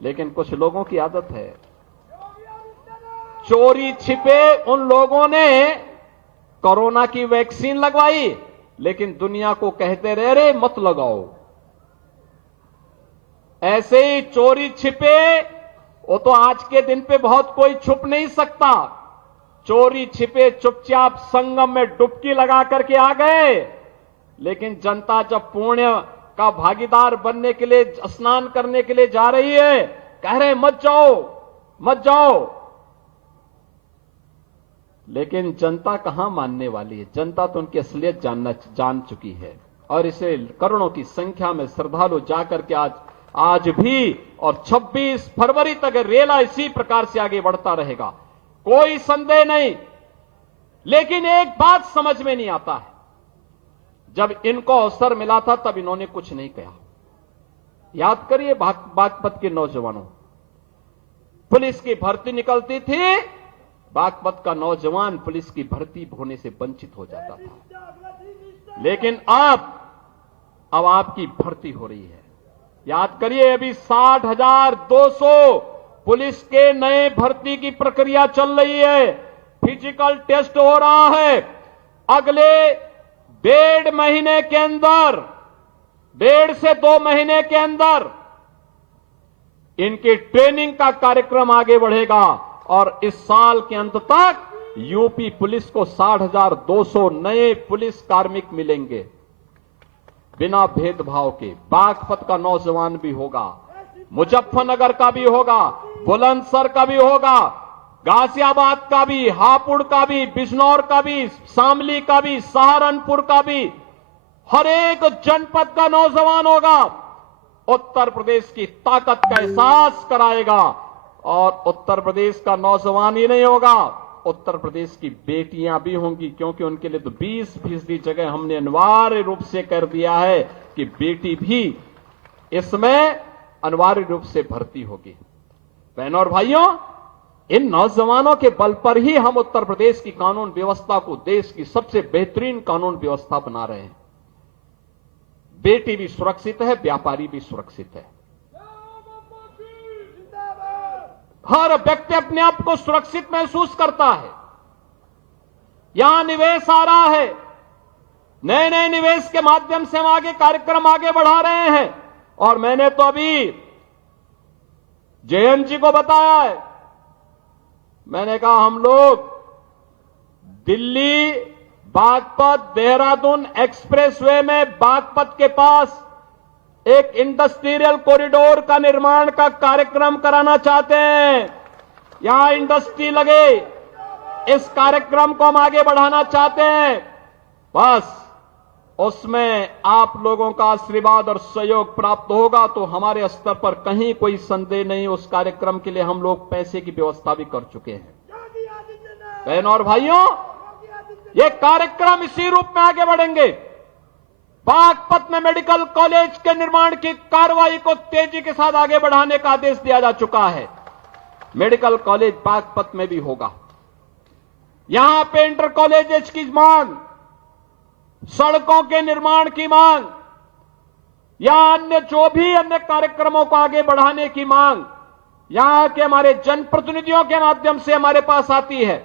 लेकिन कुछ लोगों की आदत है, चोरी छिपे उन लोगों ने कोरोना की वैक्सीन लगवाई, लेकिन दुनिया को कहते रहे मत लगाओ। ऐसे ही चोरी छिपे, वो तो आज के दिन पे बहुत कोई छुप नहीं सकता। चोरी छिपे चुपचाप संगम में डुबकी लगा करके आ गए, लेकिन जनता जब पुण्य का भागीदार बनने के लिए, स्नान करने के लिए जा रही है, कह रहे मत जाओ मत जाओ। लेकिन जनता कहां मानने वाली है? जनता तो उनकी असलियत जान चुकी है, और इसे करोड़ों की संख्या में श्रद्धालु जाकर के आज भी और 26 फरवरी तक रेला इसी प्रकार से आगे बढ़ता रहेगा, कोई संदेह नहीं। लेकिन एक बात समझ में नहीं आता है, जब इनको अवसर मिला था तब इन्होंने कुछ नहीं कहा। याद करिए बागपत के नौजवानों, पुलिस की भर्ती निकलती थी, बागपत का नौजवान पुलिस की भर्ती होने से वंचित हो जाता था। लेकिन अब आपकी भर्ती हो रही है। याद करिए, अभी 60,200 पुलिस के नए भर्ती की प्रक्रिया चल रही है, फिजिकल टेस्ट हो रहा है। अगले 1.5 महीने के अंदर, 1.5 से 2 महीने के अंदर इनकी ट्रेनिंग का कार्यक्रम आगे बढ़ेगा, और इस साल के अंत तक यूपी पुलिस को 60,200 नए पुलिस कार्मिक मिलेंगे, बिना भेदभाव के। बागपत का नौजवान भी होगा, मुजफ्फरनगर का भी होगा, बुलंदशहर का भी होगा, गाजियाबाद का भी, हापुड़ का भी, बिजनौर का भी, शामली का भी, सहारनपुर का भी, हर एक जनपद का नौजवान होगा। उत्तर प्रदेश की ताकत का एहसास कराएगा, और उत्तर प्रदेश का नौजवान ही नहीं होगा, उत्तर प्रदेश की बेटियां भी होंगी, क्योंकि उनके लिए तो 20% जगह हमने अनिवार्य रूप से कर दिया है कि बेटी भी इसमें अनिवार्य रूप से भर्ती होगी। बहनों और भाइयों, इन नौजवानों के बल पर ही हम उत्तर प्रदेश की कानून व्यवस्था को देश की सबसे बेहतरीन कानून व्यवस्था बना रहे हैं। बेटी भी सुरक्षित है, व्यापारी भी सुरक्षित है, हर व्यक्ति अपने आप को सुरक्षित महसूस करता है। यहां निवेश आ रहा है, नए नए निवेश के माध्यम से हम कार्यक्रम आगे बढ़ा रहे हैं। और मैंने तो अभी जयंत जी को बताया है, मैंने कहा हम लोग दिल्ली बागपत देहरादून एक्सप्रेसवे में बागपत के पास एक इंडस्ट्रियल कॉरिडोर का निर्माण का कार्यक्रम कराना चाहते हैं। यहां इंडस्ट्री लगे, इस कार्यक्रम को हम आगे बढ़ाना चाहते हैं। बस उसमें आप लोगों का आशीर्वाद और सहयोग प्राप्त होगा तो हमारे स्तर पर कहीं कोई संदेह नहीं, उस कार्यक्रम के लिए हम लोग पैसे की व्यवस्था भी कर चुके हैं। बहनों और भाइयों, ये कार्यक्रम इसी रूप में आगे बढ़ेंगे। बागपत में मेडिकल कॉलेज के निर्माण की कार्रवाई को तेजी के साथ आगे बढ़ाने का आदेश दिया जा चुका है। मेडिकल कॉलेज बागपत में भी होगा। यहां पे इंटर कॉलेजेस की मांग, सड़कों के निर्माण की मांग, या अन्य जो भी अन्य कार्यक्रमों को आगे बढ़ाने की मांग यहां के हमारे जनप्रतिनिधियों के माध्यम से हमारे पास आती है।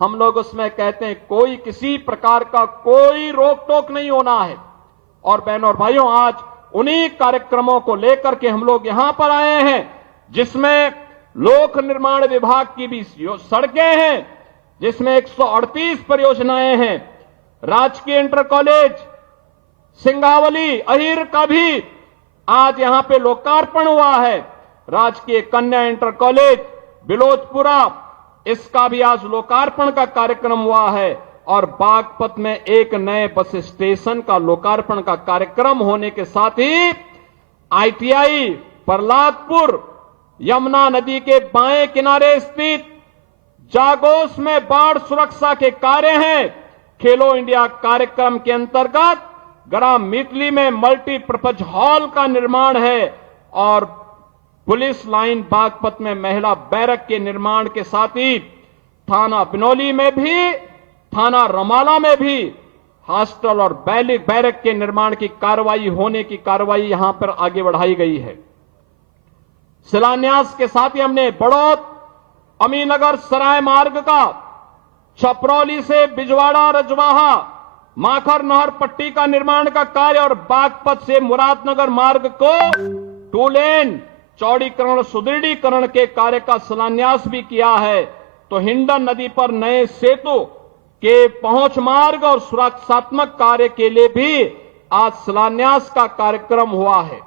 हम लोग उसमें कहते हैं कोई किसी प्रकार का कोई रोक टोक नहीं होना है। और बहनों और भाइयों, आज उन्हीं कार्यक्रमों को लेकर के हम लोग यहां पर आए हैं, जिसमें लोक निर्माण विभाग की भी सड़कें हैं, जिसमें 138 परियोजनाएं हैं। राजकीय इंटर कॉलेज सिंगावली अहिर का भी आज यहां पे लोकार्पण हुआ है। राजकीय कन्या इंटर कॉलेज बिलोचपुरा, इसका भी आज लोकार्पण का कार्यक्रम हुआ है। और बागपत में एक नए बस स्टेशन का लोकार्पण का कार्यक्रम होने के साथ ही आईटीआई प्रहलादपुर यमुना नदी के बाएं किनारे स्थित जागोस में बाढ़ सुरक्षा के कार्य हैं। खेलो इंडिया कार्यक्रम के अंतर्गत ग्राम मितली में मल्टीपर्पज हॉल का निर्माण है, और पुलिस लाइन बागपत में महिला बैरक के निर्माण के साथ ही थाना बिनौली में भी, थाना रमाला में भी हॉस्टल और बैरक के निर्माण की कार्रवाई होने की कार्रवाई यहां पर आगे बढ़ाई गई है। शिलान्यास के साथ ही हमने बड़ौद अमीनगर सराय मार्ग का, छपरौली से बिजवाड़ा रजवाहा माखर नहर पट्टी का निर्माण का कार्य और बागपत से मुरादनगर मार्ग को 2 लेन चौड़ीकरण सुदृढ़ीकरण के कार्य का शिलान्यास भी किया है। तो हिंडन नदी पर नए सेतु के पहुंच मार्ग और सुरक्षात्मक कार्य के लिए भी आज शिलान्यास का कार्यक्रम हुआ है।